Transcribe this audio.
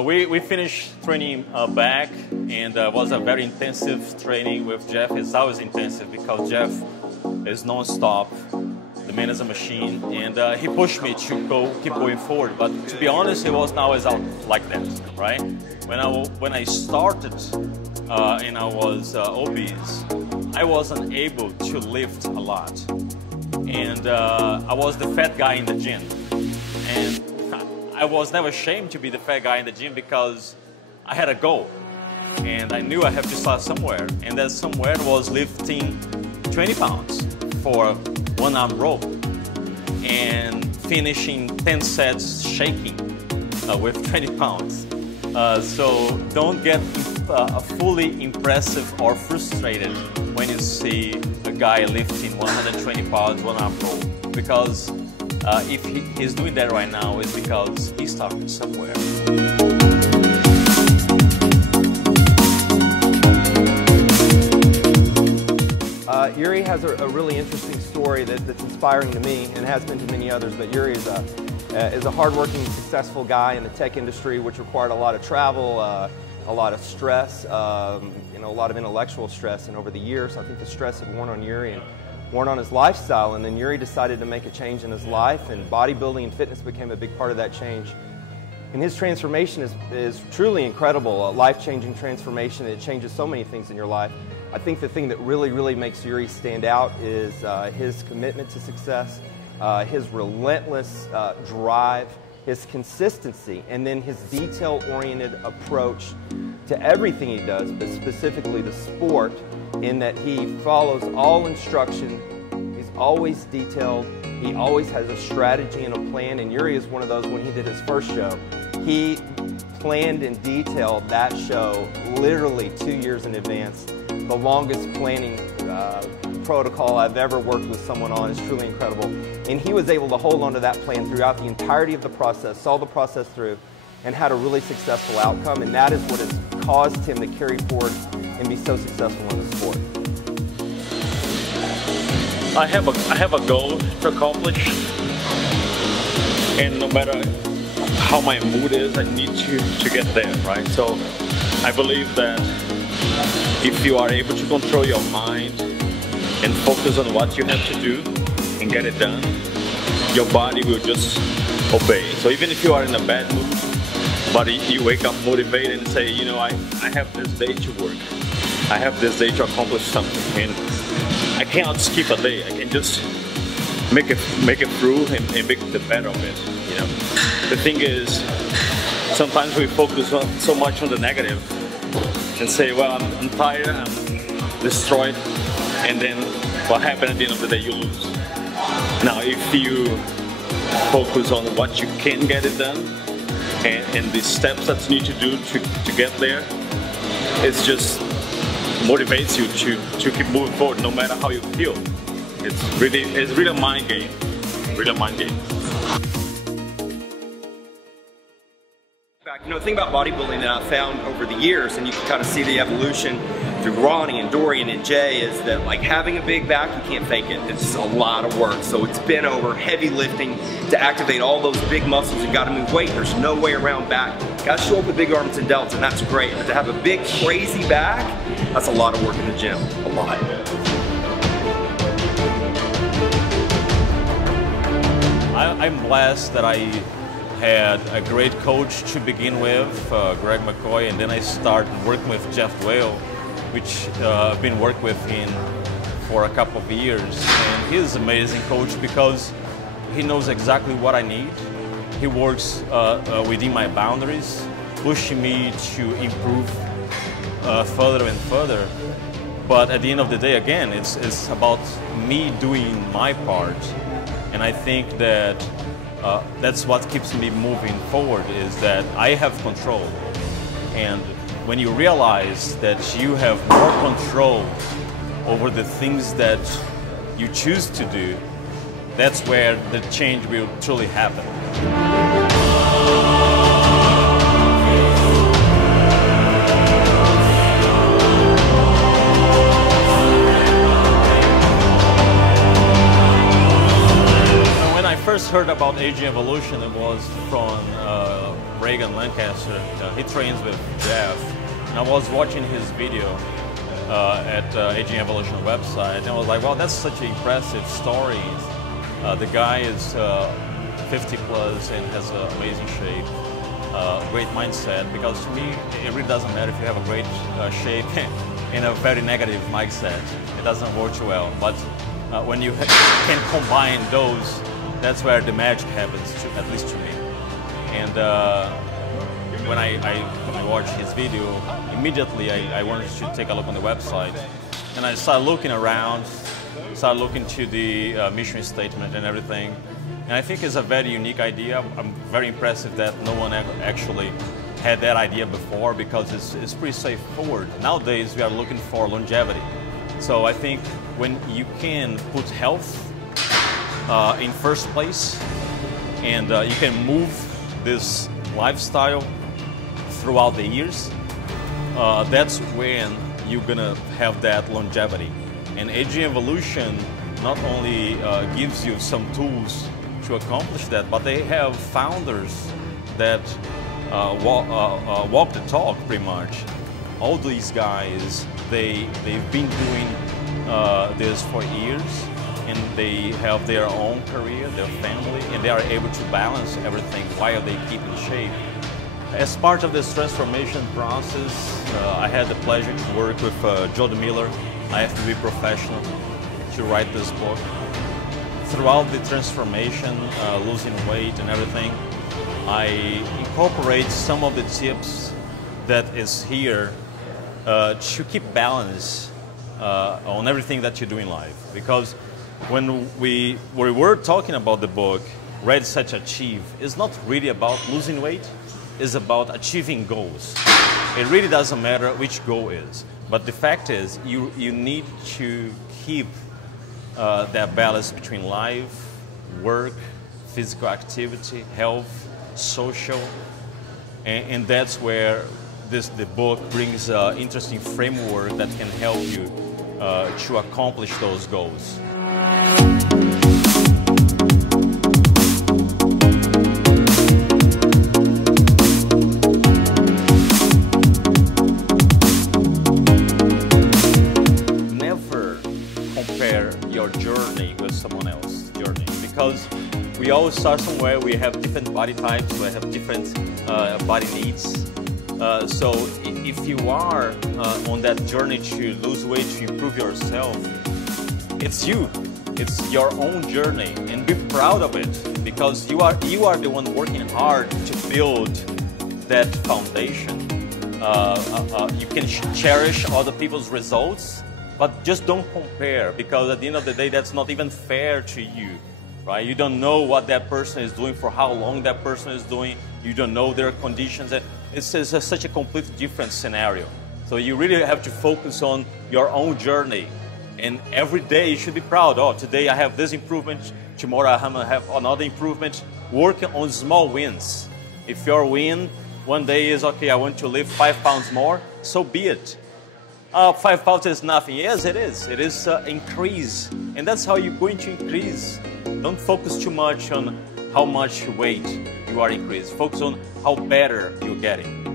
We finished training back, and was a very intensive training with Jeff. It's always intensive because Jeff is non-stop. The man is a machine, and he pushed me to keep going forward. But to be honest, it wasn't always out like that, right? When I started and I was obese, I wasn't able to lift a lot, and I was the fat guy in the gym, and I was never ashamed to be the fat guy in the gym because I had a goal, and I knew I had to start somewhere, and that somewhere was lifting 20 pounds for one arm row and finishing 10 sets shaking with 20 pounds. So don't get fully impressive or frustrated when you see a guy lifting 120 pounds one arm row, because if he's doing that right now, it's because he started somewhere. Yuri has a really interesting story that's inspiring to me and has been to many others. But Yuri is a hardworking, successful guy in the tech industry, which required a lot of travel, a lot of stress, a lot of intellectual stress. And over the years, I think the stress had worn on Yuri and worn on his lifestyle. And then Yuri decided to make a change in his life, and bodybuilding and fitness became a big part of that change. And his transformation is truly incredible, a life-changing transformation. It changes so many things in your life. I think the thing that really makes Yuri stand out is his commitment to success, his relentless drive, his consistency, and then his detail-oriented approach to everything he does, but specifically the sport, in that he follows all instruction. He's always detailed. He always has a strategy and a plan, and Yuri is one of those. When he did his first show, he planned and detailed that show literally 2 years in advance. The longest planning protocol I've ever worked with someone on. Is truly incredible. And he was able to hold on to that plan throughout the entirety of the process, saw the process through, and had a really successful outcome. And that is what has caused him to carry forward and be so successful in the sport. I have a goal to accomplish, and no matter how my mood is, I need to get there, right? So I believe that if you are able to control your mind and focus on what you have to do and get it done, your body will just obey. So even if you are in a bad mood, but you wake up motivated and say, you know, I have this day to work. I have this day to accomplish something, and I cannot skip a day. I can just make it through and make the better of it. You know, the thing is, sometimes we focus so much on the negative and say, well, I'm tired, I'm destroyed, and then what happens at the end of the day? You lose. Now, if you focus on what you can get it done and the steps that you need to do to get there, it's just motivates you to keep moving forward no matter how you feel. It's really a mind game. Really a mind game. You know, the thing about bodybuilding that I've found over the years, and you can kind of see the evolution through Ronnie and Dorian and Jay, is that like having a big back, you can't fake it. It's a lot of work. So it's been over heavy lifting to activate all those big muscles. You've got to move weight. There's no way around back. Got to show up with big arms and delts, and that's great. But to have a big, crazy back, that's a lot of work in the gym. A lot. I'm blessed that I had a great coach to begin with, Greg McCoy, and then I started working with Jeff Dwale, which I've been working with him for a couple of years. And he's an amazing coach because he knows exactly what I need. He works within my boundaries, pushing me to improve further and further. But at the end of the day, again, it's about me doing my part. And I think that that's what keeps me moving forward, is that I have control. And when you realize that you have more control over the things that you choose to do, that's where the change will truly happen. When I first heard about aging evolution, it was from Megan Lancaster. He trains with Jeff, and I was watching his video at Aging Evolution website, and I was like, wow, that's such an impressive story. The guy is 50 plus and has amazing shape, great mindset, because to me, it really doesn't matter if you have a great shape and a very negative mindset. It doesn't work too well. But when you can combine those, that's where the magic happens, at least to me. And when I watched his video, immediately I wanted to take a look on the website. And I started looking around, started looking to the mission statement and everything. And I think it's a very unique idea. I'm very impressed that no one actually had that idea before, because it's pretty straightforward. Nowadays, we are looking for longevity. So I think when you can put health in first place, and you can move this lifestyle throughout the years, that's when you're gonna have that longevity. And Aging Evolution not only gives you some tools to accomplish that, but they have founders that walk the talk pretty much. All these guys, they've been doing this for years, and they have their own career, their family, and they are able to balance everything while they keep in shape. As part of this transformation process, I had the pleasure to work with Joe Miller. I have to be professional to write this book. Throughout the transformation, losing weight and everything, I incorporate some of the tips that is here to keep balance on everything that you do in life. Because when we were talking about the book, Ready, Set, Achieve, it's not really about losing weight, it's about achieving goals. It really doesn't matter which goal is, but the fact is you need to keep that balance between life, work, physical activity, health, social, and that's where the book brings an interesting framework that can help you to accomplish those goals. Never compare your journey with someone else's journey, because we all start somewhere. We have different body types, we have different body needs. So if you are on that journey to lose weight, to improve yourself, it's you. It's your own journey, and be proud of it, because you are the one working hard to build that foundation. You can cherish other people's results, but just don't compare, because at the end of the day, that's not even fair to you, right? You don't know what that person is doing, for how long that person is doing. You don't know their conditions. It's such a completely different scenario. So you really have to focus on your own journey. And every day you should be proud. Oh, today I have this improvement. Tomorrow I have another improvement. Work on small wins. If your win one day is, okay, I want to lift 5 pounds more, so be it. 5 pounds is nothing. Yes, it is. It is increase. And that's how you're going to increase. Don't focus too much on how much weight you are increasing. Focus on how better you're getting.